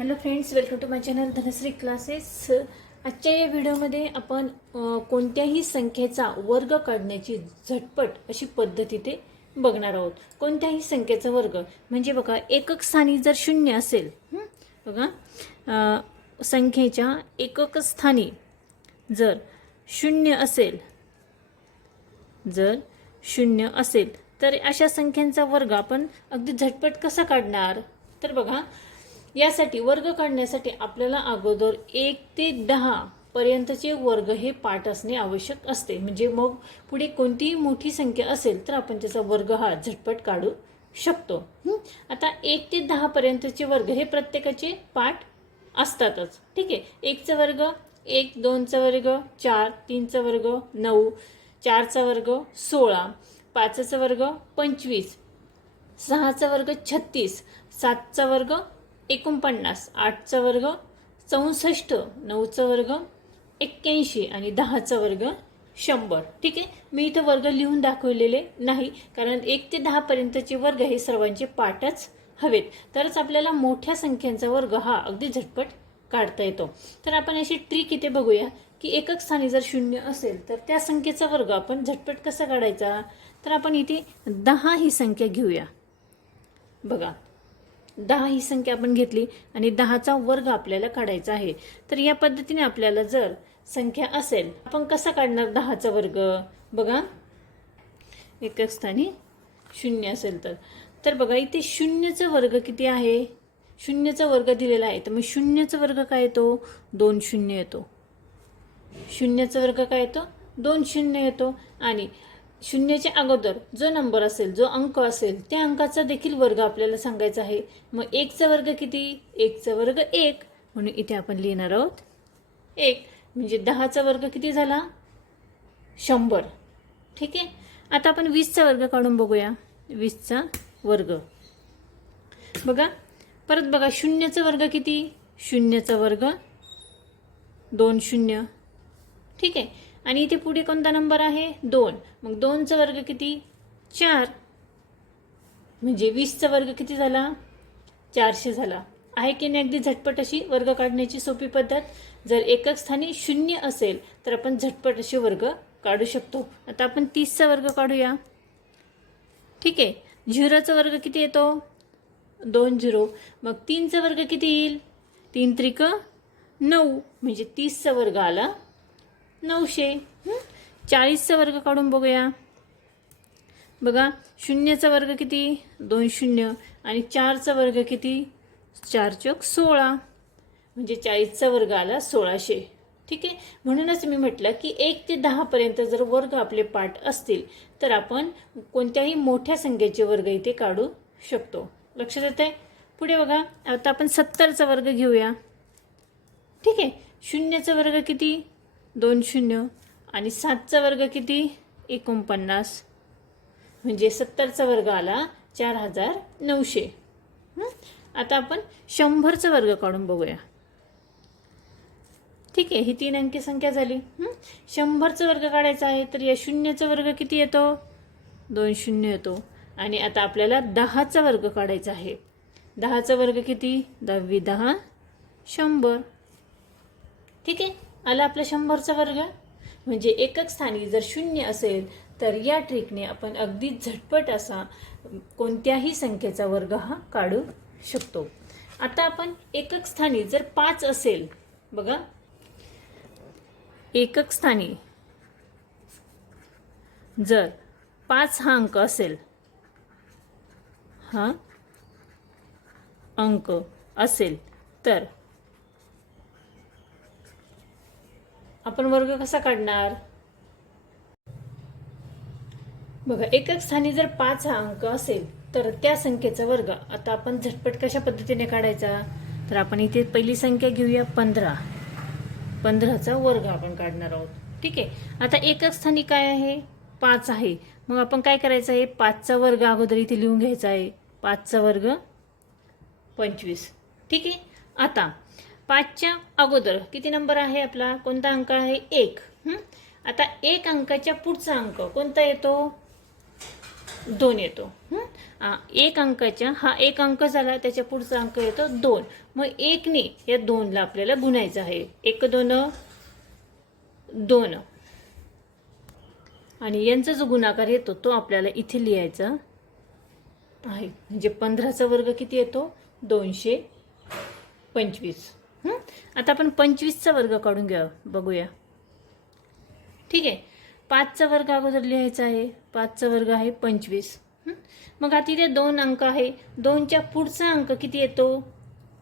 Hello friends, welcome to my channel Dhanashree classes. आजच्या या व्हिडिओमध्ये आपण कोणत्याही संख्येचा वर्ग काढण्याची झटपट अशी पद्धत इथे बघणार आहोत. कोणत्याही संख्येचा वर्ग म्हणजे बघा, एकक स्थानी जर शून्य असेल, बघा संख्येच्या एकक स्थानी जर शून्य असेल तर अशा संख्यांचा वर्ग आपण अगदी झटपट कसा काढणार. तर बघा, यासाठी वर्ग काढण्यासाठी आपल्याला अगोदर 1 ते 10 पर्यंतचे वर्ग हे पाठ असणे आवश्यक असते. म्हणजे मग पुढे कोणतीही मोठी संख्या असेल तर आपण त्याचा वर्ग हा झटपट काढू शकतो. आता 1 ते 10 पर्यंतचे वर्ग हे प्रत्येकाचे पाठ असतातच. ठीक आहे. 1 चा वर्ग 1, 2 चा वर्ग 4, 3 चा वर्ग 9, 4 चा वर्ग 16, 5 चा वर्ग 25, 6 चा वर्ग 36, 7 चा वर्ग 49, 8 चा वर्ग 64, 9 चा वर्ग 81 आणि 10 चा वर्ग 100. ठीक आहे. मी इथं वर्ग लिहून दाखवलेले नाही, कारण 1 ते 10 पर्यंतचे वर्ग हे सर्वांचे पाठच हवेत, तरच आपल्याला मोठ्या संख्यांचा वर्ग हा अगदी झटपट काढता येतो. तर आपण अशी ट्रिक इथे बघूया की एकक स्थानी जर शून्य असेल तर त्या संख्येचा वर्ग आपण झटपट कसा काढायचा. तर आपण इथे 10 ही संख्या घेऊया. बघा, 10 ही संख्या आपण घेतली आणि 10चा वर्ग आपल्याला काढायचा आहे. तर या पद्धतीने आपल्याला जर संख्या असेल, आपण कसा काढणार 10चा वर्ग. बघा, एकक स्थानी शून्य असेल तर बघा, इथे शून्यचा वर्ग किती आहे. शून्यचा वर्ग दिलेला आहे, तर मग शून्यचा वर्ग काय येतो, 2 शून्य येतो. शून्याचा वर्ग काय येतो, 2 शून्य येतो. आणि शून्याच्या अगोदर जो नंबर असेल, जो अंक असेल, त्या अंकाचा देखील वर्ग आपल्याला सांगायचा आहे. मग 1 चा वर्ग किती, 1 चा वर्ग 1, म्हणून इथे आपण लिहिणार आहोत 1. म्हणजे 10चा वर्ग किती झाला, 100. ठीक आहे. आता आपण 20चा वर्ग काढून बघूया. 20चा वर्ग बघा, परत बघा, शून्याचा वर्ग किती, शून्याचा वर्ग 2 शून्य. ठीक आहे. आणि इथे पुढे कोणता नंबर आहे, 2. मग 2चा वर्ग किती, 4. म्हणजे 20चा वर्ग किती झाला, 400 झाला. आहे की नाही अगदी झटपट अशी वर्ग काढण्याची सोपी पद्धत. जर एकक स्थानी शून्य असेल तर आपण झटपट असे वर्ग काढू शकतो. आता आपण 30चा वर्ग काढूया. ठीक आहे. 0चा वर्ग किती येतो, 2 0. मग 3चा वर्ग किती येईल, 3 त्रिक 9. म्हणजे 30चा वर्ग आला 900. 40चा वर्ग काढून बघूया. बघा, शून्याचा वर्ग किती, 2 शून्य. आणि 4चा वर्ग किती, 4 चौक 16. म्हणजे 40चा वर्ग आला 1600. ठीक आहे. म्हणूनच मी म्हटलं की 1 ते 10 पर्यंत जर वर्ग आपले पाठ असतील तर आपण कोणत्याही मोठ्या संख्येचे वर्ग इथे काढू शकतो. लक्षात येत आहे. पुढे बघा, आता आपण 70चा वर्ग घेऊया. ठीक आहे. शून्याचा वर्ग किती, 2 शून्य. आणि 7चा वर्ग किती, 49. म्हणजे 70चा वर्ग आला 4900. आता आपण 100चा वर्ग काढून बघूया. ठीक आहे. ही 3 अंकी संख्या झाली. 100चा वर्ग काढायचा आहे, तर या शून्याचा वर्ग किती येतो, 2 शून्य येतो. आणि आता आपल्याला 10चा वर्ग काढायचा आहे. 10चा वर्ग किती, 10 10 100. ठीक आहे. आला आपला 100चा वर्ग. म्हणजे एकक स्थानी जर शून्य असेल तर या ट्रिकने आपण अगदी झटपट असा कोणत्याही संख्येचा वर्ग हा काढू शकतो. आता आपण एकक स्थानी जर 5 असेल, बघा, एकक स्थानी जर 5 हा अंक असेल, हा अंक असेल तर आपण वर्ग कसा काढणार. बघा, एकक स्थानी जर 5 हा अंक असेल तर त्या संख्येचा वर्ग आता आपण झटपट कशा पद्धतीने काढायचा. तर आपण इथे पहिली संख्या घेऊया 15. 15चा वर्ग आपण काढणार आहोत. ठीक आहे. आता एकक स्थानी काय आहे, 5 आहे. मग आपण काय करायचं आहे, 5चा वर्ग अगोदर इथे लिहून घ्यायचा आहे. 5चा वर्ग 25. ठीक आहे. आता 5च्या अगोदर किती नंबर आहे आपला, कोणता अंक आहे, 1. आता 1 अंकाच्या पुढचा अंक कोणता येतो, 2 येतो. एक अंकाच्या हा एक अंक झाला, त्याच्या पुढचा अंक येतो 2. मग 1ने या 2ला आपल्याला गुणायचं आहे. 1 2 2 आणि यांचा जो गुणाकार येतो तो आपल्याला इथे लिहायचा आहे. म्हणजे 15चा वर्ग किती येतो? 225. आता आपण 25चा वर्ग काढून बघूया. ठीक आहे. 5चा वर्ग अगोदर लिहायचा आहे. 5चा वर्ग आहे 25. मग आता इथे 2 अंक आहे. 2च्या पुढचा अंक किती येतो?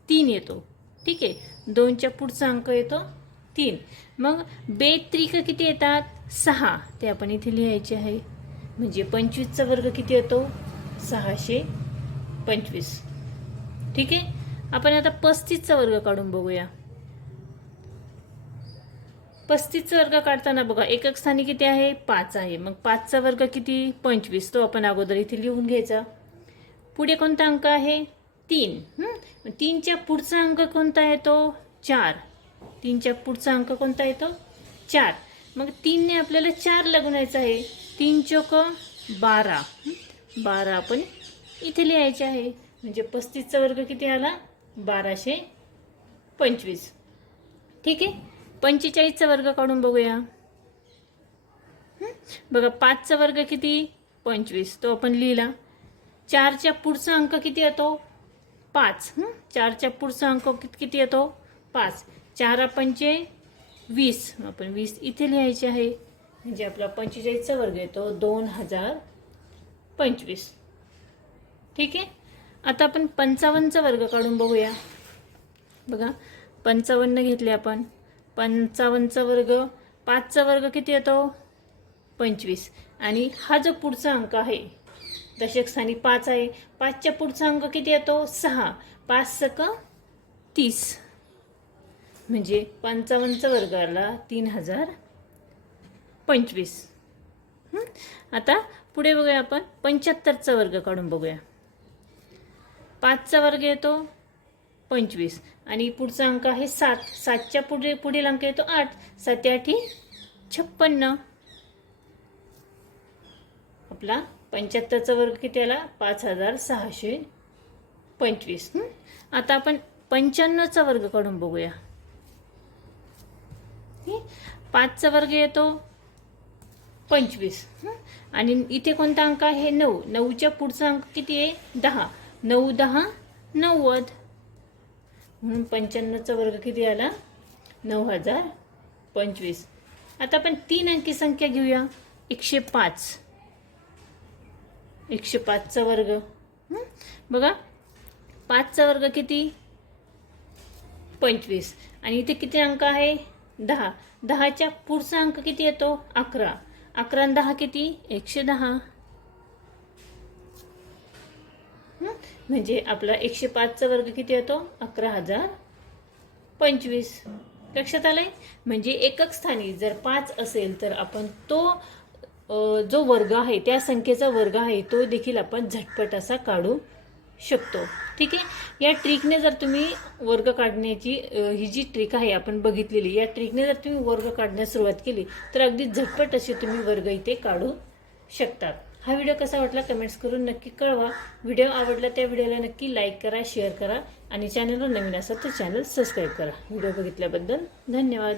3 येतो. ठीक आहे. 2च्या पुढचा अंक येतो 3. मग बेत्रिक किती येतात? 6. ते आपण इथे लिहायचे आहे. म्हणजे 25चा वर्ग किती येतो? 625. ठीक आहे. आपण आता 35चा वर्ग काढून बघूया. 35चा वर्ग काढताना बघा एकक स्थानी किती आहे? 5 आहे. मग 5चा वर्ग किती? 25. तो आपण अगोदर इथे लिहून घ्यायचा. पुढे कोणता अंक आहे? 3. 3च्या पुढचा अंक कोणता येतो? 4. 3च्या पुढचा अंक कोणता येतो? 4. मग 3ने आपल्याला 4ला गुणायचं आहे. 3 चौक 12. 12 आपण इथे लिहायचे आहे. म्हणजे 35चा वर्ग किती आला? 1225. ठीक आहे. 45चा वर्ग काढून बघूया. बघा 5चा वर्ग किती? 25. तो आपण लिहिला. 4च्या पुढचा अंक किती येतो? 5. 4च्या पुढचा अंक किती येतो? 5. 4 पंचे 20. आपण 20 इथे लिहायचे आहे. म्हणजे आपला 45चा वर्ग येतो 2025. ठीक आहे. आता आपण 55चा वर्ग काढून बघूया. बघा 55 घेतले आपण. 55चा वर्ग 5चा वर्ग किती येतो? 25. आणि हा जो पुढचा अंक आहे दशक स्थानी 5 आहे. 5च्या पुढचा अंक किती येतो? 6. 5 सक 30. म्हणजे 55चा वर्ग आला 3025. आता पुढे बघूया आपण 75चा वर्ग काढून बघूया. 5चा वर्ग येतो 25 आणि पुढचा अंक आहे 7. 7च्या पुढील अंक येतो 8. 7 8 56. आपला 75चा वर्ग किती आला? 5625. आता आपण 95चा वर्ग काढून बघूया. 5चा वर्ग येतो 25 आणि इथे कोणता अंक आहे? 9. 9च्या पुढचा अंक किती आहे? 10. 9 10 90. म्हणून 95चा वर्ग किती आला? 9025. आता आपण 3 अंकी संख्या घेऊया. 105. 105चा वर्ग. बघा 5चा वर्ग किती? 25 आणि इथे किती अंक आहे? 10. 10च्या पुढचा अंक किती येतो? 11. 11 आणि 10 किती? 110. म्हणजे आपला 105चा वर्ग किती येतो? 11025. लक्षात आलंय? म्हणजे एकक स्थानी जर 5 असेल तर आपण तो जो वर्ग आहे त्या संख्येचा वर्ग आहे तो देखील आपण झटपट असा काढू शकतो. ठीक आहे. या ट्रिकने जर तुम्ही वर्ग काढण्याची ही जी ट्रिक आहे आपण बघितलेली, या ट्रिकने जर तुम्ही वर्ग काढण्यास सुरुवात केली तर अगदी झटपट असे तुम्ही वर्ग इथे काढू शकतात. हा व्हिडिओ कसा वाटला कमेंट्स करून नक्की कळवा. व्हिडिओ आवडला त्या व्हिडिओला नक्की लाईक करा, शेअर करा आणि चॅनलवर नवीन असाल तर चॅनल सबस्क्राईब करा. व्हिडिओ बघितल्याबद्दल धन्यवाद.